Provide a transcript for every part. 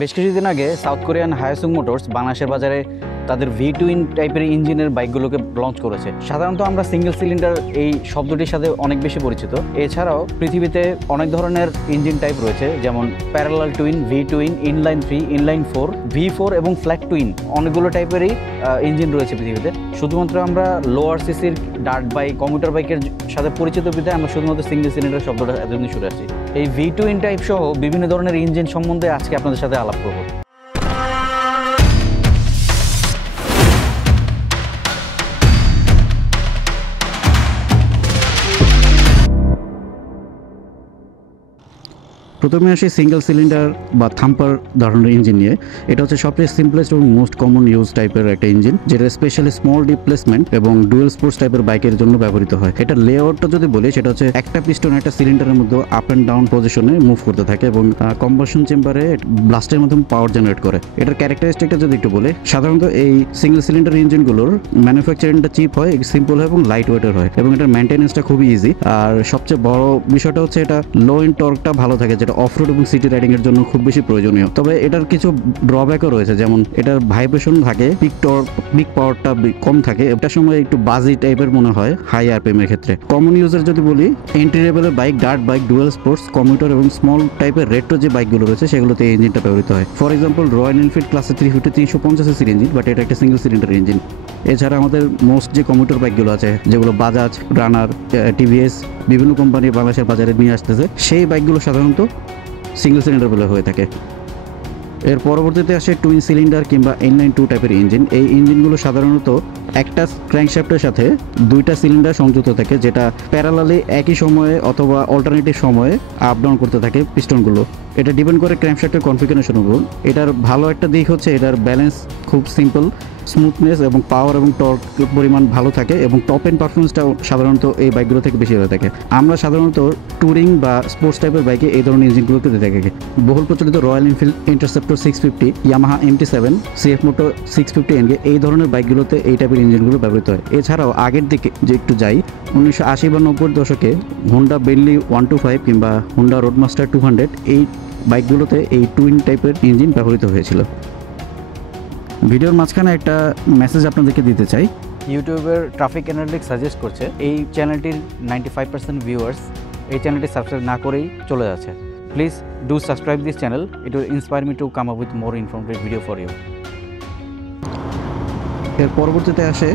বেশ কিছুদিন আগে সাউথ কোরিয়ান হায়াসুং মোটরস বাংলাদেশের বাজারে তাদের ভি টুইন টাইপের ইঞ্জিনের বাইকগুলোকে লঞ্চ করেছে। সাধারণত আমরা সিঙ্গেল সিলিন্ডার এই শব্দটির সাথে অনেক বেশি পরিচিত। এছাড়াও পৃথিবীতে অনেক ধরনের ইঞ্জিন টাইপ রয়েছে, যেমন parallel twin, V twin, inline 3, inline 4, V4 এবং ফ্ল্যাট টুইন, অনেকগুলো টাইপেরই ইঞ্জিন রয়েছে পৃথিবীতে। শুধুমাত্র আমরা লোয়ার সিসির ডার্ট বাইক, কমিউটার বাইকের সাথে পরিচিত বিধায় আমরা শুধুমাত্র সিঙ্গেল সিলিন্ডার শব্দটা এতদিন শুনে আসছি। এই ভি টুইন টাইপ সহ বিভিন্ন ধরনের ইঞ্জিন সম্বন্ধে আজকে আপনাদের সাথে আলাপ করব। প্রথমে আসি সিঙ্গেল সিলিন্ডার বা থাম্পার ধরনের ইঞ্জিন নিয়ে। এটা হচ্ছে সবচেয়ে সিম্পলেস্ট এবং মোস্ট কমন ইউজ টাইপের একটা ইঞ্জিন, যেটা স্পেশালি স্মল ডিপ্লেসমেন্ট এবং ডুয়েল স্পোর্টস টাইপের বাইকের জন্য ব্যবহৃত হয়। এটা লেআউটটা যদি বলি, সেটা হচ্ছে একটা পিস্টন একটা সিলিন্ডারের মধ্যে আপ অ্যান্ড ডাউন পজিশনে মুভ করতে থাকে এবং কম্বাসন চেম্বারে ব্লাস্টের মাধ্যমে পাওয়ার জেনারেট করে। এটার ক্যারেক্টারিস্টিকটা যদি একটু বলি, সাধারণত এই সিঙ্গেল সিলিন্ডার ইঞ্জিনগুলোর ম্যানুফ্যাকচারিংটা চিপ হয়, সিম্পল হয় এবং লাইট ওয়েটের হয় এবং এটার মেনটেন্যান্সটা খুবই ইজি। আর সবচেয়ে বড় বিষয়টা হচ্ছে এটা লো এন্ড টর্কটা ভালো থাকে, যেটা অফরোড এবং সিটি রাইডিং এর জন্য খুব বেশি প্রয়োজনীয়। তবে এটার কিছু ড্রব্যাকও রয়েছে, যেমন এটার ভাইব্রেশন থাকে, পিক পাওয়ারটা কম থাকে, এটার সময় একটু বাজি টাইপের মনে হয় হাই আরপিএম এর ক্ষেত্রে। কমন ইউজার যদি বলি, এন্ট্রি লেভেলের bike, dirt bike, dual sports, commuter এবং স্মল টাইপের রেট্রো যে বাইকগুলো রয়েছে সেগুলোতে এই ইঞ্জিনটা ব্যবহৃত হয়। ফর এক্সাম্পল, রয়্যাল এনফিল্ড ক্লাসে 350 সিসির ইঞ্জিন, বাট এটা একটা সিঙ্গেল সিলিন্ডার ইঞ্জিন। এছাড়া আমাদের মোস্ট যে কমিউটার বাইকগুলো আছে, যেগুলো বাজাজ, রানার, টিভিএস, বিভিন্ন কোম্পানি বাংলাদেশের বাজারে নিয়ে আসতেছে, সেই বাইকগুলো সাধারণত সিঙ্গেল সিলিন্ডার বলে হয়ে থাকে। এর পরবর্তীতে আসে টুইন সিলিন্ডার কিংবা ইনলাইন 2 টাইপের ইঞ্জিন। এই ইঞ্জিনগুলো সাধারণত একটা ক্র্যাঙ্কশ্যাফটের সাথে দুইটা সিলিন্ডার সংযুক্ত থাকে, যেটা প্যারালালি একই সময়ে অথবা অল্টারনেটিভ সময়ে আপ ডাউন করতে থাকে পিস্টনগুলো। এটা ডিপেন্ড করে ক্র্যাঙ্কশ্যাফটের কনফিগারেশনের উপর। এটার ভালো একটা দিক হচ্ছে এটার ব্যালেন্স খুব সিম্পল, স্মুথনেস এবং পাওয়ার এবং টর্ক পরিমাণ ভালো থাকে এবং টপ এন্ড পারফরমেন্সটাও সাধারণত এই বাইকগুলো থেকে বেশি হয়ে থাকে। আমরা সাধারণত ট্যুরিং বা স্পোর্টস টাইপের বাইকে এই ধরনের ইঞ্জিনগুলোকে দিয়ে থাকি। বহুল প্রচলিত royal Enfield interceptor 650, Yamaha MT7, CF মোটো 650 NK, এই ধরনের বাইকগুলোতে এই টাইপের ইঞ্জিনগুলো ব্যবহৃত হয়। এছাড়াও আগের দিকে যে একটু যাই, 1980 বা 90 দশকে হোন্ডা বেনলি 125 কিংবা হোন্ডা রোডমাস্টার 200, এই বাইকগুলোতে এই টুইন টাইপের ইঞ্জিন ব্যবহৃত হয়েছিল। ভিডিওর মাঝখানে একটা মেসেজ আপনাদেরকে দিতে চাই। ইউটিউবের ট্রাফিক অ্যানালিটিক্স সাজেস্ট করছে এই চ্যানেলটির 95% ভিউয়ার্স এই চ্যানেলটি সাবস্ক্রাইব না করেই চলে যাচ্ছে। Please do subscribe this channel, it will inspire me to come up with more informative video for you. এর পরবর্তীতে আসে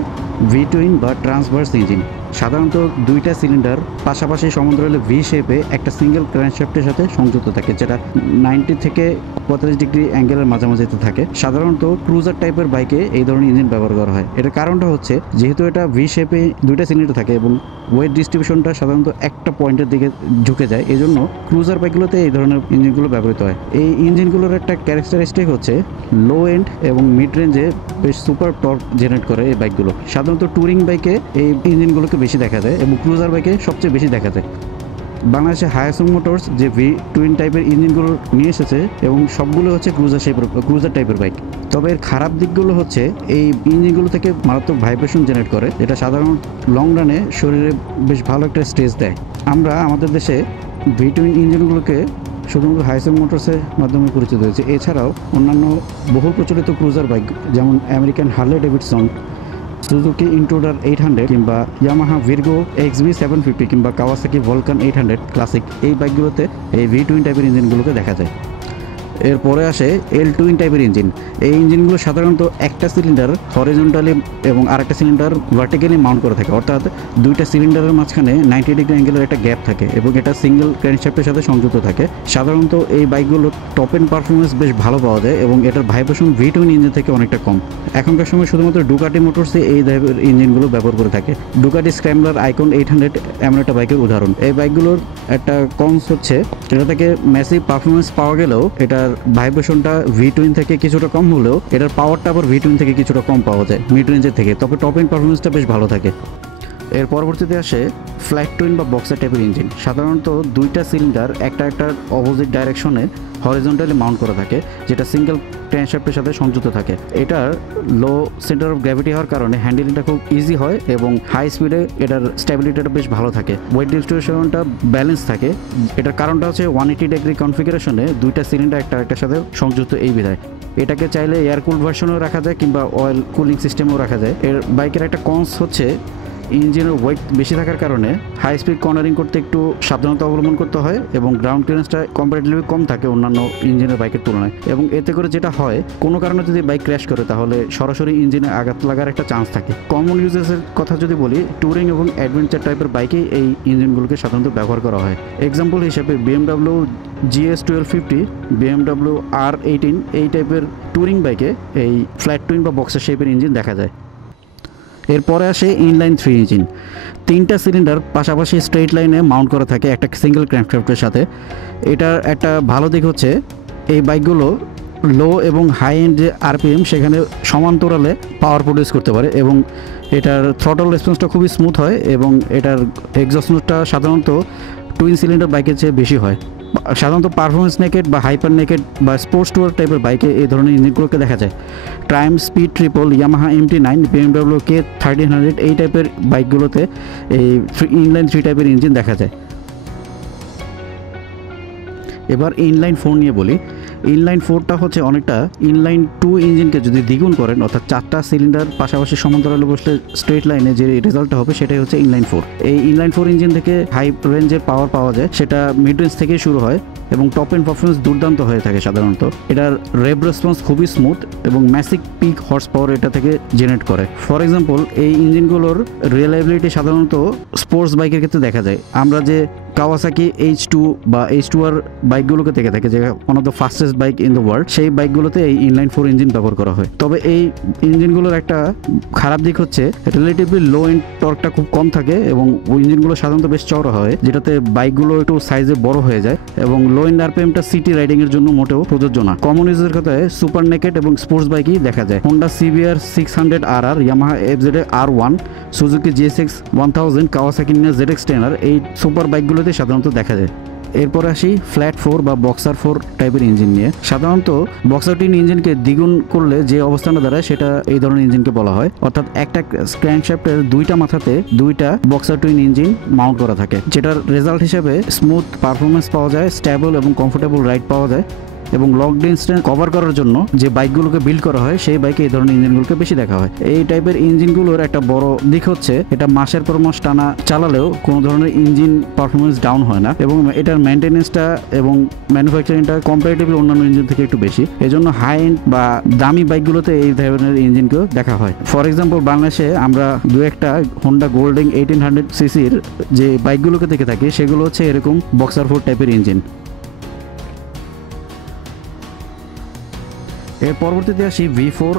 ভি টুইন বা ট্রান্সভার্স ইঞ্জিন। সাধারণত দুইটা সিলিন্ডার পাশাপাশি সমান্তরালে ভি শেপে একটা সিঙ্গেল ক্র্যাঙ্কশ্যাফটের সাথে সংযুক্ত থাকে, যেটা 90 থেকে 45 ডিগ্রি অ্যাঙ্গেলের মাঝামাঝিতে থাকে। সাধারণত ক্রুজার টাইপের বাইকে এই ধরনের ইঞ্জিন ব্যবহার করা হয়। এটার কারণটা হচ্ছে, যেহেতু এটা ভি শেপে দুইটা সিলিন্ডার থাকে এবং ওয়েট ডিস্ট্রিবিউশনটা সাধারণত একটা পয়েন্টের দিকে ঝুঁকে যায়, এই জন্য ক্রুজার বাইকগুলোতে এই ধরনের ইঞ্জিনগুলো ব্যবহৃত হয়। এই ইঞ্জিনগুলোর একটা ক্যারেক্টারিস্টিক হচ্ছে লো এন্ড এবং মিড রেঞ্জে বেশ সুপার টর্ক জেনারেট করে এই বাইকগুলো। সাধারণত ট্যুরিং বাইকে এই ইঞ্জিনগুলোকে বেশি দেখা যায় এবং ক্রুজার বাইকে সবচেয়ে বেশি দেখা যায়। বাংলাদেশে হায়াসুং মোটরস যে ভি টুইন টাইপের ইঞ্জিনগুলো নিয়ে এসেছে এবং সবগুলো হচ্ছে ক্রুজার টাইপের বাইক। তবে এর খারাপ দিকগুলো হচ্ছে, এই ইঞ্জিনগুলো থেকে মারাত্মক ভাইব্রেশন জেনারেট করে, যেটা সাধারণত লং রানে শরীরে বেশ ভালো একটা স্ট্রেস দেয়। আমরা আমাদের দেশে ভি টুইন ইঞ্জিনগুলোকে শুধুমাত্র হায়াসুং মোটরসের মাধ্যমে পরিচিত হয়েছে। এছাড়াও অন্যান্য বহু প্রচলিত ক্রুজার বাইক, যেমন American Harley Davidson, Suzuki intruder 800 কিংবা ইয়ামাহা ভির্গো XB 750 কিংবা কাওয়াসাকি ভলকান 800 ক্লাসিক, এই বাইকগুলোতে এই ভি টুইন টাইপের ইঞ্জিনগুলোকে দেখা যায়। এরপরে আসে এল টুইন টাইপের ইঞ্জিন। এই ইঞ্জিনগুলো সাধারণত একটা সিলিন্ডার হরিজন্টালি এবং আরেকটা সিলিন্ডার ভার্টিক্যালি মাউন্ট করে থাকে, অর্থাৎ দুইটা সিলিন্ডারের মাঝখানে 90 ডিগ্রি অ্যাঙ্গেলের একটা গ্যাপ থাকে এবং এটা সিঙ্গেল ক্র্যাঙ্কশ্যাফটের সাথে সংযুক্ত থাকে। সাধারণত এই বাইকগুলোর টপ এন্ড পারফরমেন্স বেশ ভালো পাওয়া যায় এবং এটার ভাইব্রেশন ভি টুইন ইঞ্জিন থেকে অনেকটা কম। এখনকার সময় শুধুমাত্র ডুকাটি মোটরসে এই টাইপের ইঞ্জিনগুলো ব্যবহার করে থাকে। ডুকাটি স্ক্র্যাম্বলার আইকন 800 এমন একটা বাইকের উদাহরণ। এই বাইকগুলোর একটা কনস হচ্ছে, এটা থেকে ম্যাসিভ পারফরমেন্স পাওয়া গেলেও এটার ভাইব্রেশনটা ভি টুইন থেকে কিছুটা কম হলেও এটার পাওয়ারটা আবার ভি টুইন থেকে কিছুটা কম পাওয়া যায় মিড রেঞ্জের থেকে, তবে টপ এন্ড পারফরমেন্সটা বেশ ভালো থাকে। এর পরবর্তীতে আসে ফ্ল্যাট টুইন বা বক্সার টাইপের ইঞ্জিন। সাধারণত দুইটা সিলিন্ডার একটা অপোজিট ডাইরেকশনে হরিজন্টালি মাউন্ট করা থাকে, যেটা সিঙ্গেল ক্র্যাঙ্কশ্যাফটের সাথে সংযুক্ত থাকে। এটার লো সেন্টার অফ গ্র্যাভিটি হওয়ার কারণে হ্যান্ডেলিংটা খুব ইজি হয় এবং হাই স্পিডে এটার স্ট্যাবিলিটিটা বেশ ভালো থাকে। ওয়েট ডিস্ট্রিবিউশনটা ব্যালেন্স থাকে। এটার কারণটা হচ্ছে 180 ডিগ্রি কনফিগারেশনে দুইটা সিলিন্ডার একটার সাথে সংযুক্ত এই বিধায়। এটাকে চাইলে এয়ার কুল ভার্সনও রাখা যায় কিংবা অয়েল কুলিং সিস্টেমও রাখা যায়। এর বাইকের একটা কনস হচ্ছে ইঞ্জিনের ওয়েট বেশি থাকার কারণে হাই স্পিড কর্নারিং করতে একটু সাবধানতা অবলম্বন করতে হয় এবং গ্রাউন্ড ক্লিয়ারেন্সটা কম্পারেটিভলি কম থাকে অন্যান্য ইঞ্জিনের বাইকের তুলনায়। এবং এতে করে যেটা হয়, কোনো কারণে যদি বাইক ক্র্যাশ করে তাহলে সরাসরি ইঞ্জিনে আঘাত লাগার একটা চান্স থাকে। কমন ইউজেসের কথা যদি বলি, ট্যুরিং এবং অ্যাডভেঞ্চার টাইপের বাইকেই এই ইঞ্জিনগুলোকে সাধারণত ব্যবহার করা হয়। এক্সাম্পল হিসেবে BMW GS 1250, BMW R18 এই টাইপের ট্যুরিং বাইকে এই ফ্ল্যাট টুইন বা বক্সের শেপের ইঞ্জিন দেখা যায়। এরপরে আসে ইনলাইন 3 ইঞ্জিন। 3টা সিলিন্ডার পাশাপাশি স্ট্রেট লাইনে মাউন্ট করা থাকে একটা সিঙ্গেল ক্র্যাঙ্কশ্যাফটের সাথে। এটার একটা ভালো দিক হচ্ছে এই বাইকগুলো লো এবং হাই এন্ড যে RPM সেখানে সমান্তরালে পাওয়ার প্রডিউস করতে পারে এবং এটার থ্রটল রেসপন্সটা খুবই স্মুথ হয় এবং এটার এক্সস্ট নোটটা সাধারণত টুইন সিলিন্ডার বাইকের চেয়ে বেশি হয়। সাধারণত পারফরমেন্স নেকেড বা হাইপার নেকেড বা স্পোর্টস টুয়ার টাইপের বাইকে এই ধরনের ইঞ্জিনগুলোকে দেখা যায়। Triumf speed triple, Yamaha MT9, BMW K1300 এই টাইপের বাইকগুলোতে এই ইনলাইন 3 টাইপের ইঞ্জিন দেখা যায়। এবার ইনলাইন 4 নিয়ে বলি। ইনলাইন 4টা হচ্ছে অনেকটা ইনলাইন 2 ইঞ্জিনকে যদি দ্বিগুণ করেন, অর্থাৎ 4টা সিলিন্ডার পাশাপাশি সমান্তরালে বসলে স্ট্রেট লাইনে যে রেজাল্টটা হবে সেটাই হচ্ছে ইনলাইন 4। এই ইনলাইন 4 ইঞ্জিন থেকে হাই রেঞ্জের পাওয়ার পাওয়া যায়, সেটা মিড রেঞ্জ থেকে শুরু হয় এবং টপ এন্ড পারফরমেন্স দুর্দান্ত হয়ে থাকে সাধারণত। এটার রেভ রেসপন্স খুবই স্মুথ এবং ম্যাসিভ পিক হর্স পাওয়ার এটা থেকে জেনারেট করে। ফর এক্সাম্পল, এই ইঞ্জিনগুলোর রিলায়েবিলিটি সাধারণত স্পোর্টস বাইকের ক্ষেত্রে দেখা যায়। আমরা যে কাওয়াসাকি H2 বা H2R বাইকগুলোকে দেখে থাকি, যে one of the fastest bike in the world, সেই বাইকগুলোতে এই ইনলাইন 4 ইঞ্জিন ব্যবহার করা হয়। তবে এই ইঞ্জিনগুলোর একটা খারাপ দিক হচ্ছে রিলেটিভলি লো এন্ড টর্কটা খুব কম থাকে এবং ওই ইঞ্জিনগুলো সাধারণত বেশ চওড়া হয়, যেটাতে বাইকগুলো একটু সাইজে বড় হয়ে যায় এবং লো এন্ড RPMটা সিটি রাইডিং এর জন্য মোটেও প্রযোজ্য না। কমন ইউজের কথায় সুপার নেকেড এবং স্পোর্টস বাইকই দেখা যায়। Honda CBR 600RR, Yamaha FZR R1, Suzuki GSX 1000, Kawasaki Ninja ZX-10R এই সুপার বাইকগুলোতে সাধারণত দেখা যায়। এরপরে আসি ফ্ল্যাট 4 বা বক্সার 4 টাইপের ইঞ্জিন নিয়ে। সাধারণত বক্সার টুইন ইঞ্জিনকে দ্বিগুণ করলে যে অবস্থানটা দাঁড়ায় সেটা এই ধরনের ইঞ্জিনকে বলা হয়, অর্থাৎ একটা ক্র্যাঙ্কশ্যাফটের দুইটা মাথাতে দুইটা বক্সার টুইন ইঞ্জিন মাউন্ট করা থাকে, যেটার রেজাল্ট হিসেবে স্মুথ পারফরমেন্স পাওয়া যায়, স্টেবল এবং কমফোর্টেবল রাইড পাওয়া যায় এবং লং ডিস্টেন্স কভার করার জন্য যে বাইকগুলোকে বিল্ড করা হয় সেই বাইকে এই ধরনের ইঞ্জিনগুলোকে বেশি দেখা হয়। এই টাইপের ইঞ্জিনগুলোর একটা বড় দিক হচ্ছে এটা মাসের পর মাস টানা চালালেও কোনো ধরনের ইঞ্জিন পারফরমেন্স ডাউন হয় না এবং এটার মেনটেনেন্সটা এবং ম্যানুফ্যাকচারিংটা কম্পারেটিভলি অন্যান্য ইঞ্জিন থেকে একটু বেশি। এজন্য হাই এন্ড বা দামি বাইকগুলোতে এই ধরনের ইঞ্জিনকেও দেখা হয়। ফর এক্সাম্পল, বাংলাদেশে আমরা দু একটা হোন্ডা গোল্ডিং 1800cc-র যে বাইকগুলোকে দেখে থাকি সেগুলো হচ্ছে এরকম বক্সার 4 টাইপের ইঞ্জিন। এর পরবর্তীতে আসি V4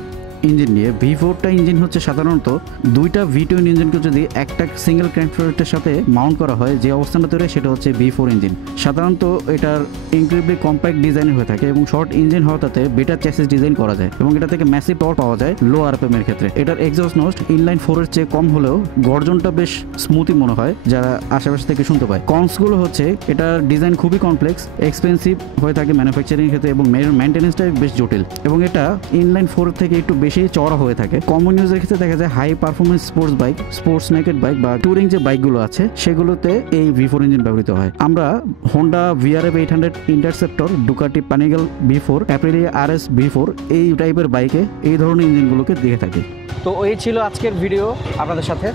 ইঞ্জিন নিয়ে। V4টা ইঞ্জিন হচ্ছে সাধারণত দুইটা V2 ইঞ্জিনকে যদি একটা সিঙ্গেল ক্র্যাঙ্কশ্যাফটের সাথে মাউন্ট করা হয় যে অবস্থানটা তৈরি সেটা হচ্ছে V4 ইঞ্জিন। সাধারণত এটার ইনক্রিডিবলি কম্প্যাক্ট ডিজাইন হয়ে থাকে এবং শর্ট ইঞ্জিন হওয়ার তাতে বেটার চ্যাসিস ডিজাইন করা যায় এবং এটা থেকে ম্যাসিভ পাওয়ার পাওয়া যায় লো RPM এর ক্ষেত্রে। এটার এক্সস্ট নোট ইনলাইন 4 এর চেয়ে কম হলেও গর্জনটা বেশ স্মুথই মনে হয় যারা আশেপাশে থেকে শুনতে পায়। কনসগুলো হচ্ছে এটার ডিজাইন খুবই কমপ্লেক্স, এক্সপেন্সিভ হয়ে থাকে ম্যানুফ্যাকচারিং ক্ষেত্রে এবং মেনটেনেন্সটা বেশ জটিল এবং এটা ইনলাইন 4 থেকে একটু বেশি চওড়া হয়ে থাকে। কমন ইউজের ক্ষেত্রে দেখা যায় high performance sports bike, sports naked bike বা ট্যুরিং যে বাইকগুলো আছে সেগুলোতে এই V4 ইঞ্জিন ব্যবহৃত হয়। আমরা Honda VRF 800 interceptor, Ducati Panigale V4, Aprilia RS V4 এই টাইপের বাইকে এই ধরনের ইঞ্জিনগুলোকে দেখে থাকি। তো এই ছিল আজকের ভিডিও আপনাদের সাথে।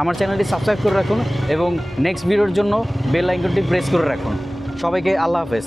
আমার চ্যানেলটি সাবস্ক্রাইব করে রাখুন এবং নেক্সট ভিডিওর জন্য বেল আইকনটি প্রেস করে রাখুন। সবাইকে আল্লাহ হাফেজ।